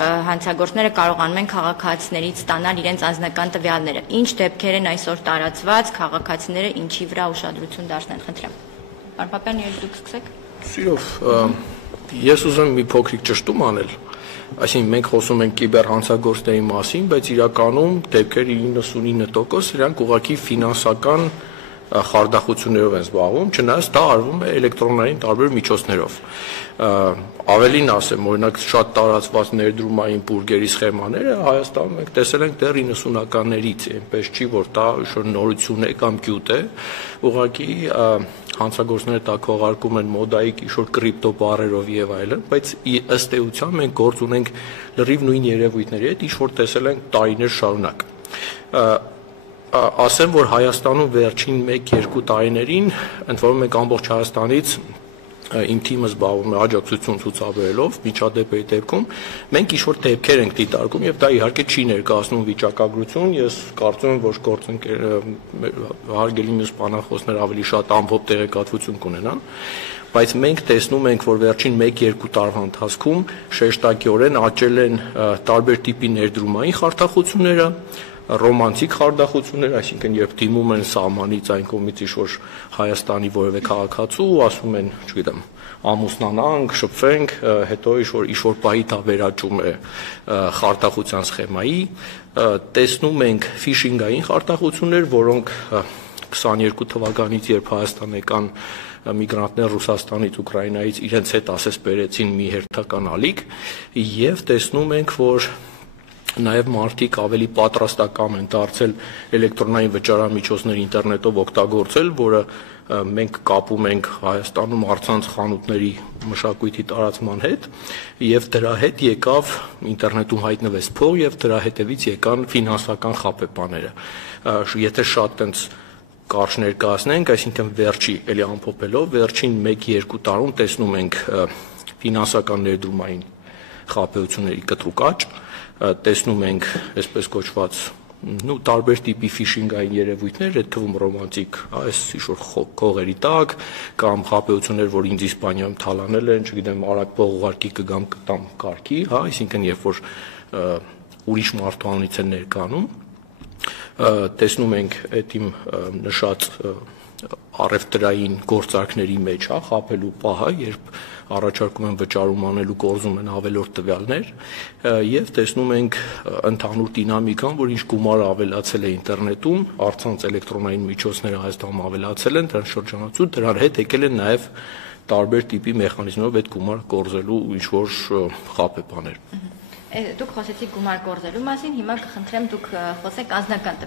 հանցագործները կարողանում են քաղաքացիներից ստանալ իրենց անձնական տվյալները։ Ինչ դեպքեր են այսօր տարածված, քաղաքացիները ինչի վրա ուշադրություն դարձնեն, խնդրեմ։ Պարոն Պապյան, երբ դուք սկսեք։ Սիրով, ես ուզում մի փոքրիկ ճշտում անել, այսինքն մենք խոսում ենք կիբերհանցագործների մասին, բայց իրականում դեպքերի 99% իրանք ուղղակի ֆինանսական խարդախություններով են զբաղվում, չնայած դա արվում է էլեկտրոնային տարբեր միջոցներով։ Ավելին ասեմ, օրինակ շատ տարածված ներդրումային բուրգերի սխեմաները Հայաստանում մենք տեսել ենք դեռ 90-ականներից, այնպես չի, որ դա ինչ-որ նորություն է կամ գյուտ է, ուղղակի հանցագործները դա քողարկում են մոդայիկ ինչ-որ կրիպտո բառերով եւ այլն, բայց ըստ էության մենք գործ ունենք լրիվ նույն երևույթների հետ, ինչ-որ տեսել ենք տարիներ շարունակ։ Ասեմ, որ Հայաստանում վերջին 1-2 տարիներին, ընդ որում մենք ամբողջ Հայաստանից իմ թիմը զբաղվում է աջակցություն ցուցաբերելով միջադեպերի դեպքում, մենք ինչ-որ դեպքեր ենք դիտարկում եւ դա իհարկե չի ներկայացնում վիճակագրություն, ես կարծում եմ, որ հարգելի մյուս բանախոսներ ավելի շատ ամփոփ տեղեկատվություն կունենան, բայց մենք տեսնում ենք, որ վերջին 1-2 տարվա ընթացքում շեշտակիորեն աճել են տարբեր տիպի ներդրումային խարդախությունները, ռոմանտիկ խարդախություններ, այսինքն երբ դիմում են սահմանից այն կողմից ինչ-որ Հայաստանի որևէ քաղաքացու, ասում են, չգիտեմ, ամուսնանանք, շփվենք, հետո ինչ-որ պահի դա վերաճում է խարդախության սխեմայի, տեսնում ենք ֆիշինգային խարդախություններ, որոնք 22 թվականից երբ Հայաստան եկան միգրանտներ Ռուսաստանից, Ուկրաինայից իրենց հետ ասես բերեցին մի հերթական ալիք եւ տեսնում ենք, որ նաև մարդիկ ավելի պատրաստական են դարձել էլեկտրոնային վճարամիջոցներ ինտերնետով օգտագործել, որը մենք կապում ենք Հայաստանում առցանց խանութների մշակույթի տարածման հետ եւ դրա հետ եկավ ինտերնետում հայտնվեց փող եւ դրա հետևից եկան ֆինանսական խաբեբաները։ Եթե շատ տենց կարճ ներկայացնենք, այսինքն վերջի, էլի ամփոփելով, վերջին 1-2 տարում տեսնում ենք ֆինանսական ներդրումային խաբեությունների կտրուկ աճ, տեսնում ենք այսպես կոչված տարբեր տիպի ֆիշինգային երևույթներ, այդ թվում ռոմանտիկ, այս ինչ-որ քողերի տակ կամ խաբեություններ, որ ինձ Իսպանիայում թալանել են, չգիտեմ, արագ փող ուղարկի կգամ կտամ կարգի, հա, այսինքն երբ որ ուրիշ մարդու անունից են ներկանում, տեսնում ենք այդ իմ նշած առևտրային գործարքների մեջ, հա, խաբելու պահը, երբ առաջարկում են վճարում անելու կորզում են ավելորդ տվյալներ եւ տեսնում ենք ընդհանուր դինամիկան, որ ինչ գումարը ավելացել է ինտերնետում, առցանց էլեկտրոնային միջոցները Հայաստանում ավելացել են, դրանց շրջանացում դրան հետ եկել են նաեւ տարբեր տիպի մեխանիզմով այդ գումարը կորզելու ինչ-որ խաբեբաներ։ Դուք խոսեցիք գումար կորզելու մասին, հիմա կխնդրեմ դուք խոսեք անձնական